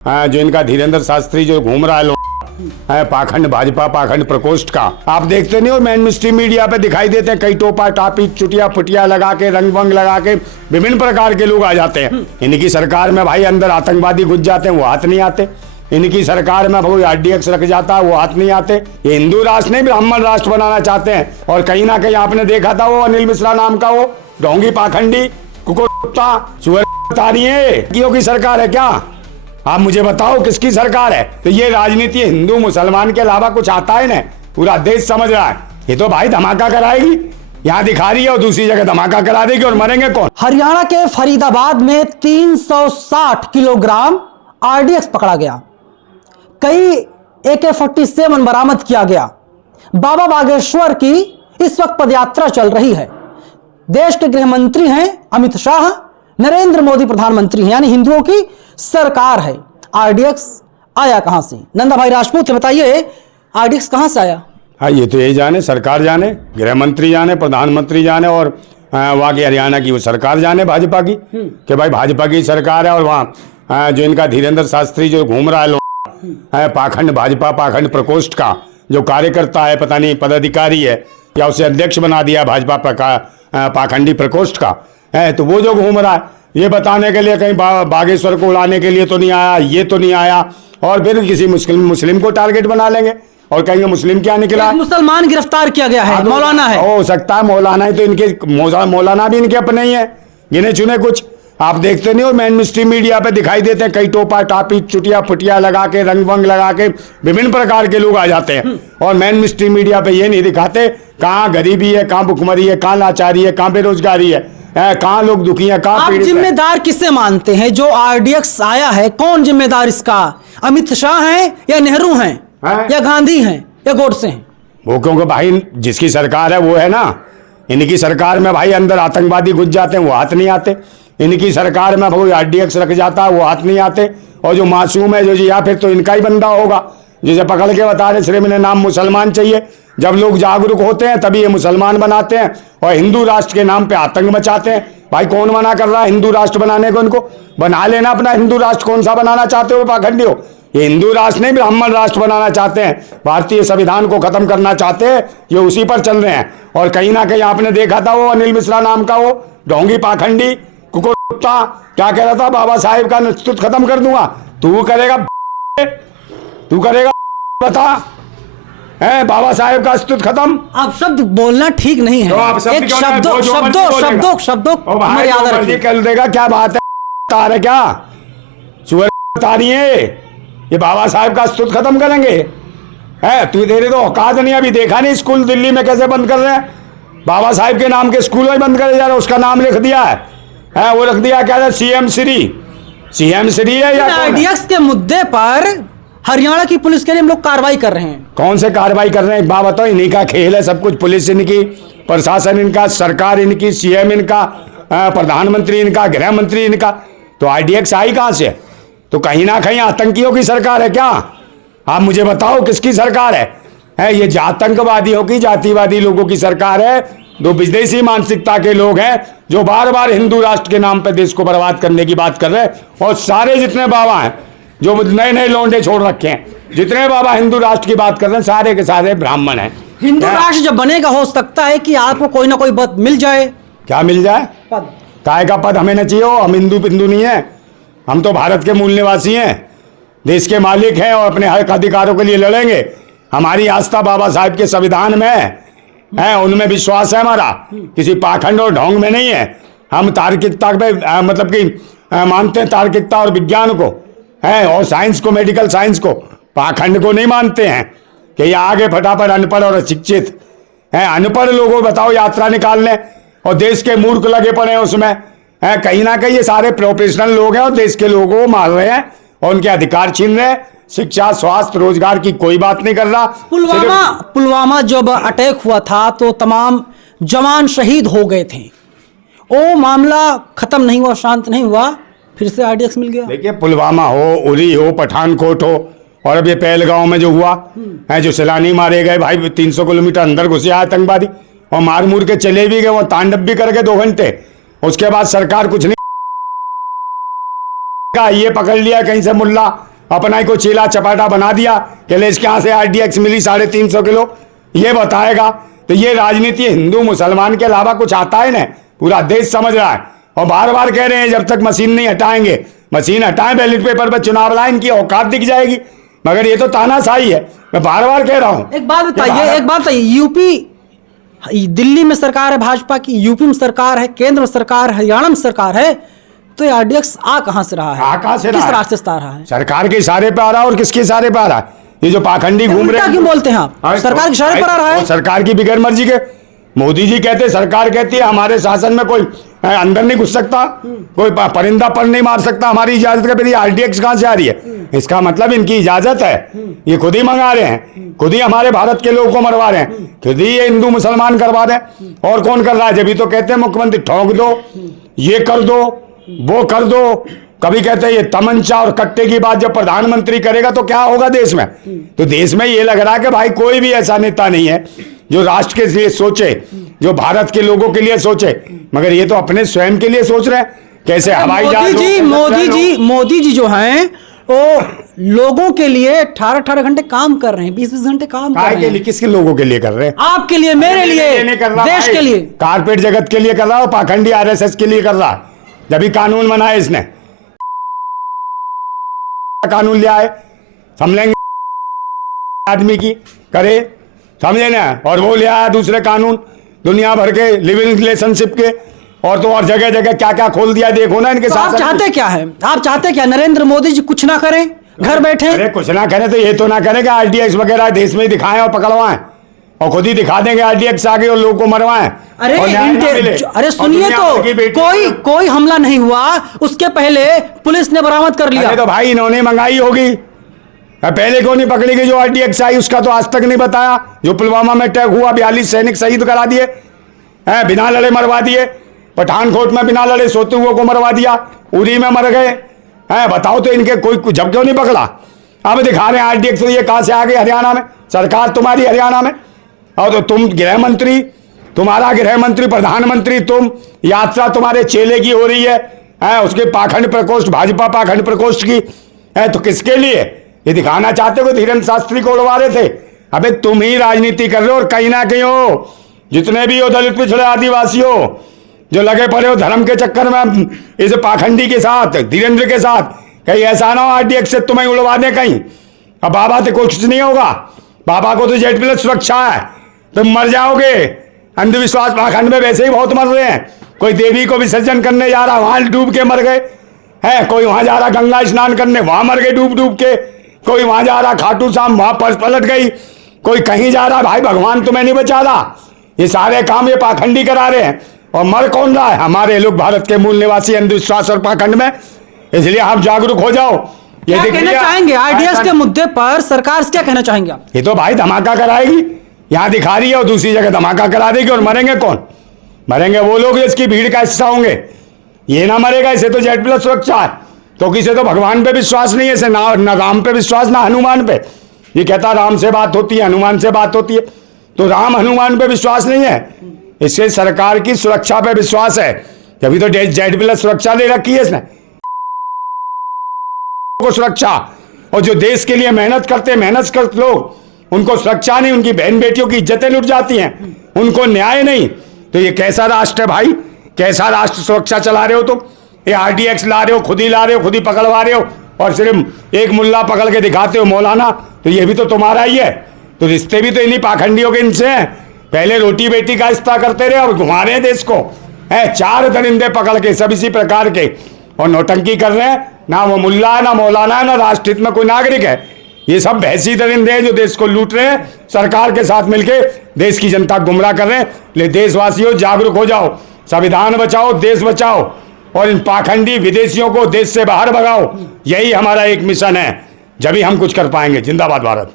हाँ, जो इनका धीरेन्द्र शास्त्री जो घूम रहा है लोग पाखंड भाजपा पाखंड प्रकोष्ठ का, आप देखते नहीं हो मेन स्ट्रीम मीडिया पे दिखाई देते हैं कई टोपा टापी चुटिया पुटिया लगा के रंग वंग लगा के विभिन्न प्रकार के लोग आ जाते हैं। इनकी सरकार में भाई अंदर आतंकवादी घुस जाते हैं, वो हाथ नहीं आते। इनकी सरकार में भाई RDX रख जाता है, वो हाथ नहीं आते। ये हिंदू राष्ट्र नहीं ब्राह्मण राष्ट्र बनाना चाहते हैं। और कहीं ना कहीं आपने देखा था वो अनिल मिश्रा नाम का वो ढोंगी पाखंडी कुकुरता की सरकार है क्या? आप मुझे बताओ किसकी सरकार है? तो ये राजनीति हिंदू मुसलमान के अलावा कुछ आता है ना, पूरा देश समझ रहा है। ये तो भाई धमाका कराएगी, यहाँ दिखा रही है और दूसरी जगह धमाका करा देगी और मरेंगे कौन? हरियाणा के फरीदाबाद में 360 किलोग्राम RDX पकड़ा गया। कई AK-47 बरामद किया गया। बाबा बागेश्वर की इस वक्त पदयात्रा चल रही है। देश के गृह मंत्री हैं अमित शाह, नरेंद्र मोदी प्रधानमंत्री हैं, यानी हिंदुओं की सरकार है। RDX आया कहां से? नंदा भाई राजपूत बताइए, RDX कहां से आया? हाँ, ये तो यही जाने, सरकार जाने, गृह मंत्री जाने, प्रधानमंत्री जाने और वहाँ की हरियाणा की वो सरकार जाने भाजपा की कि भाई भाजपा की सरकार है। और वहाँ जो इनका धीरेन्द्र शास्त्री जो घूम रहा है पाखंड भाजपा पाखंड प्रकोष्ठ का जो कार्यकर्ता है, पता नहीं पदाधिकारी है या उसे अध्यक्ष बना दिया भाजपा पाखंडी प्रकोष्ठ का है, तो वो जो घूम रहा है ये बताने के लिए कहीं बागेश्वर को उड़ाने के लिए तो नहीं आया, ये तो नहीं आया। और फिर किसी मुस्लिम को टारगेट बना लेंगे और कहेंगे मुस्लिम क्या निकला, मुसलमान गिरफ्तार किया गया है, मौलाना है। हो सकता है मौलाना ही, तो इनके मौलाना भी इनके अपने ही है, गिने चुने कुछ। आप देखते नहीं हो मेन स्ट्रीम मीडिया पे दिखाई देते हैं कई टोपा टापी चुटिया पुटिया लगा के रंग वंग लगा के विभिन्न प्रकार के लोग आ जाते हैं। और मेन स्ट्रीम मीडिया पे ये नहीं दिखाते कहाँ गरीबी है, कहाँ भुखमरी है, कहाँ लाचारी है, कहाँ बेरोजगारी है, कहाँ लोग दुखी हैं, कहाँ आप जिम्मेदार किसे मानते हैं जो RDX आया है? कौन जिम्मेदार इसका? अमित शाह हैं या नेहरू हैं या गांधी हैं या गोडसे हैं? वो क्योंकि भाई जिसकी सरकार है वो है ना। इनकी सरकार में भाई अंदर आतंकवादी घुस जाते हैं, वो हाथ नहीं आते। इनकी सरकार में भाई RDX रख जाता है, वो हाथ नहीं आते। और जो मासूम है जो या फिर तो इनका ही बंदा होगा, जिसे पकड़ के बता रहे सिर्फ इन्हें नाम मुसलमान चाहिए। जब लोग जागरूक होते हैं तभी ये मुसलमान बनाते हैं और हिंदू राष्ट्र के नाम पे आतंक मचाते हैं। भाई कौन मना कर रहा है हिंदू राष्ट्र बनाने को? इनको बना लेना अपना हिंदू राष्ट्र। कौन सा बनाना चाहते हो पाखंडी हो? ये हिंदू राष्ट्र नहीं ब्राह्मण राष्ट्र बनाना चाहते हैं, भारतीय संविधान को खत्म करना चाहते हैं, ये उसी पर चल रहे हैं। और कहीं ना कहीं आपने देखा था वो अनिल मिश्रा नाम का वो ढोंगी पाखंडी कुकुरता क्या कह रहा था, बाबा साहेब का नेतृत्व खत्म कर दूंगा। तू करेगा बता है बाबा साहेब का अस्तित्व खत्म। आप शब्द बोलना ठीक नहीं है। तो एक शब्दों कर देगा, क्या बात है क्या सुअर बता रही है? ये बाबा साहेब का अस्तित्व खत्म करेंगे? है तू तेरे तो औकात नहीं। अभी देखा नहीं स्कूल दिल्ली में कैसे बंद कर रहे हैं? बाबा साहेब के नाम के स्कूल में बंद करे जा रहे, उसका नाम लिख दिया है वो रख दिया क्या है, CM श्री है या RDX के मुद्दे पर हरियाणा की पुलिस के लिए हम लोग कार्रवाई कर रहे हैं। कौन से कार्रवाई कर रहे हैं? एक बात बताओ, इन्हीं का खेल है सब कुछ। पुलिस इनकी, प्रशासन इनका, सरकार इनकी, CM इनका, प्रधानमंत्री इनका, गृह मंत्री इनका। तो RDX आई कहां से? तो कहीं ना कहीं आतंकियों की सरकार है क्या? आप मुझे बताओ किसकी सरकार है? ये आतंकवादियों की, जातिवादी लोगों की सरकार है, दो विदेशी मानसिकता के लोग हैं जो बार बार हिंदू राष्ट्र के नाम पर देश को बर्बाद करने की बात कर रहे हैं। और सारे जितने बाबा हैं जो नए नए लौंडे छोड़ रखे हैं, जितने बाबा हिंदू राष्ट्र की बात कर रहे हैं, सारे के सारे ब्राह्मण हैं। हिंदू राष्ट्र जब बनेगा हो सकता है कि आपको कोई ना कोई पद मिल जाए। क्या मिल जाए? पद। काय का पद हमें न चाहिए हो, हम हिंदू पिंदू नहीं है। हम तो भारत के मूल निवासी हैं, देश के मालिक हैं और अपने हक अधिकारों के लिए लड़ेंगे। हमारी आस्था बाबा साहेब के संविधान में है, उनमें विश्वास है हमारा, किसी पाखंड और ढोंग में नहीं है। हम तार्किकता पे मतलब कि मानते हैं तार्किकता और विज्ञान को है, और साइंस को, मेडिकल साइंस को, पाखंड को नहीं मानते हैं कि ये आगे फटाफट अनपढ़ और अशिक्षित है। अनपढ़ लोगों बताओ यात्रा निकालने, और देश के मूर्ख लगे पड़े हैं उसमें है। कहीं ना कहीं ये सारे प्रोफेशनल लोग हैं और देश के लोगों को मार रहे हैं और उनके अधिकार छीन रहे हैं। शिक्षा, स्वास्थ्य, रोजगार की कोई बात नहीं कर रहा। पुलवामा जब अटैक हुआ था तो तमाम जवान शहीद हो गए थे, वो मामला खत्म नहीं हुआ, शांत नहीं हुआ, फिर से RDX मिल गया। देखिए पुलवामा हो, उरी हो, पठानकोट हो, और अब ये पहलगांव में जो हुआ है, जो सैलानी मारे गए भाई, 300 किलोमीटर अंदर घुसे आतंकवादी और मार मूर के चले भी गए, वो तांडव भी कर गए 2 घंटे। उसके बाद सरकार कुछ नहीं, ये पकड़ लिया कहीं से मुल्ला अपना ही को चीला चपाटा बना दिया कि ले इसके यहाँ से RDX मिली 350 किलो, ये बताएगा। तो ये राजनीति हिंदू मुसलमान के अलावा कुछ आता है ना, पूरा देश समझ रहा है। और बार बार कह रहे हैं जब तक मशीन नहीं हटाएंगे, मशीन हटाएं बैलेट पेपर पर चुनाव लाएं, इनकी औकात दिख जाएगी। मगर ये तो तानाशाही है, मैं बार बार कह रहा हूँ। एक बात बताइए, यूपी दिल्ली में सरकार है भाजपा की, यूपी में सरकार है, केंद्र में सरकार है, हरियाणा में सरकार है, तो ये RDX आ कहां से रहा है? कहां से किस रहा रास्ते से आ रहा है? सरकार के इशारे पे आ रहा है। और किसके इशारे पे आ रहा है? ये जो पाखंडी घूम रहे हैं, क्यों बोलते हैं आप? सरकार के इशारे पर आ रहा है। सरकार की बिगैर मर्जी के। मोदी जी कहते, सरकार कहती है हमारे शासन में कोई अंदर नहीं घुस सकता, कोई परिंदा पर नहीं मार सकता हमारी इजाजत के बिना। RDX कहां से आ रही है? इसका मतलब इनकी इजाजत है, ये खुद ही मंगा रहे हैं, खुद ही हमारे भारत के लोगों को मरवा रहे हैं, खुद ही ये हिंदू मुसलमान करवा रहे हैं। और कौन कर रहा है? जब तो कहते हैं मुख्यमंत्री ठोक दो, ये कर दो, वो कर दो। कभी कहते हैं ये तमंचा और कट्टे की बात जब प्रधानमंत्री करेगा तो क्या होगा देश में? तो देश में ये लग रहा है कि भाई कोई भी ऐसा नेता नहीं है जो राष्ट्र के लिए सोचे, जो भारत के लोगों के लिए सोचे। मगर ये तो अपने स्वयं के लिए सोच रहे हैं। कैसे हवाई जहाज? मोदी जी जो हैं वो लोगों के लिए 18 घंटे काम कर रहे हैं, 20 घंटे काम कर रहे हैं। किसके लोगों के लिए कर रहे हैं? आपके लिए, मेरे लिए, देश के लिए, कारपेट जगत के लिए कर रहा है, पाखंडी RSS के लिए कर रहा है। जब भी कानून बनाए इसने, कानून लिया है, समझेंगे आदमी की करे, समझे ना। और वो लिया है दूसरे कानून दुनिया भर के लिविंग रिलेशनशिप के, और तो और जगह जगह क्या क्या खोल दिया, देखो ना इनके साथ। आप चाहते क्या है? आप चाहते क्या नरेंद्र मोदी जी कुछ ना करें, घर बैठे? अरे कुछ ना करें तो ये तो ना करें कि RDX वगैरह देश में ही दिखाएं और पकड़वाएं, और खुद ही दिखा देंगे RDX आगे और लोगों को मरवाएं। अरे सुनिए, तो कोई हमला नहीं हुआ, उसके पहले पुलिस ने बरामद कर लिया। तो भाई इन्होंने मंगाई होगी, पहले क्यों नहीं पकड़ी गई? जो RDX आई उसका तो आज तक नहीं बताया। जो पुलवामा में अटैक हुआ, 42 सैनिक शहीद करा दिए, बिना लड़े मरवा दिए। पठानकोट में बिना लड़े सोते हुए को मरवा दिया, उरी में मर गए हैं। बताओ तो इनके कोई जब क्यों नहीं पकड़ा? अब दिखा रहे हैं RDX। तो ये कहां से आ गए? हरियाणा में सरकार तुम्हारी, हरियाणा में। और तो तुम गृह मंत्री, तुम्हारा गृह मंत्री, प्रधानमंत्री तुम, यात्रा तुम्हारे चेले की हो रही है उसके पाखंड प्रकोष्ठ, भाजपा पाखंड प्रकोष्ठ की है। तो किसके लिए ये दिखाना चाहते हो? धीरेन्द्र शास्त्री को उड़वा रहे थे। अबे तुम ही राजनीति कर रहे हो, और कहीं ना कहीं हो जितने भी हो दलित पिछड़े आदिवासी हो जो लगे पड़े हो धर्म के चक्कर में इस पाखंडी के साथ, धीरेन्द्र के साथ। कहीं ऐसा ना हो RDX से तुम्हें उड़वा दे कहीं। अब बाबा तो कुछ नहीं होगा, बाबा को तो Z+ सुरक्षा है, तुम मर जाओगे। अंधविश्वास पाखंड में वैसे ही बहुत मर रहे हैं। कोई देवी को विसर्जन करने जा रहा, वहां डूब के मर गए हैं। कोई वहां जा रहा गंगा स्नान करने, वहां मर गए डूब डूब के। कोई वहां जा रहा खाटू श्याम, वहां पलट गई। कोई कहीं जा रहा, भाई भगवान तुम्हें नहीं बचा रहा। ये सारे काम ये पाखंडी करा रहे हैं। और मर कौन रहा है? हमारे लोग, भारत के मूल निवासी, अंधविश्वास और पाखंड में। इसलिए आप जागरूक हो जाओ। ये क्या कहना चाहेंगे RDX के मुद्दे पर? सरकार से क्या कहना चाहेंगे आप? ये तो भाई धमाका कराएगी, यहां दिखा रही है और दूसरी जगह धमाका करा देगी। और मरेंगे कौन? मरेंगे वो लोग जिसकी भीड़ का हिस्सा होंगे। ये ना मरेगा, इसे तो Z+ सुरक्षा है। तो किसे तो भगवान पे विश्वास नहीं है, इसे ना राम पे विश्वास, ना हनुमान पे। ये कहता राम से बात होती है, हनुमान से बात होती है। तो राम हनुमान पे विश्वास नहीं है, इससे सरकार की सुरक्षा पे विश्वास है। तभी तो Z+ सुरक्षा ले रखी है इसने को सुरक्षा। और जो देश के लिए मेहनत करते लोग, उनको सुरक्षा नहीं, उनकी बहन बेटियों की इज्जतें लुट जाती हैं, उनको न्याय नहीं। तो ये कैसा राष्ट्र है भाई? कैसा राष्ट्र सुरक्षा चला रहे हो तुम? ये RDX ला रहे हो, खुद ही ला रहे हो, खुद ही पकड़वा रहे हो, और सिर्फ एक मुल्ला पकड़ के दिखाते हो मौलाना। तो ये भी तो तुम्हारा ही है। तो रिश्ते भी तो इन्हीं पाखंडियों के इनसे हैं। पहले रोटी बेटी का रिश्ता करते रहे, और घुमा रहे हैं देश को। 4 दरिंदे पकड़ के सब इसी प्रकार के, और नौटंकी कर रहे हैं। ना वो मुल्ला है, ना मौलाना है, ना राष्ट्रहित में कोई नागरिक है। ये सब भैंसी दरिंदे हैं जो देश को लूट रहे हैं, सरकार के साथ मिलके देश की जनता गुमराह कर रहे हैं। ले देशवासियों, जागरूक हो जाओ, संविधान बचाओ, देश बचाओ, और इन पाखंडी विदेशियों को देश से बाहर भगाओ। यही हमारा एक मिशन है, जब ही हम कुछ कर पाएंगे। जिंदाबाद भारत।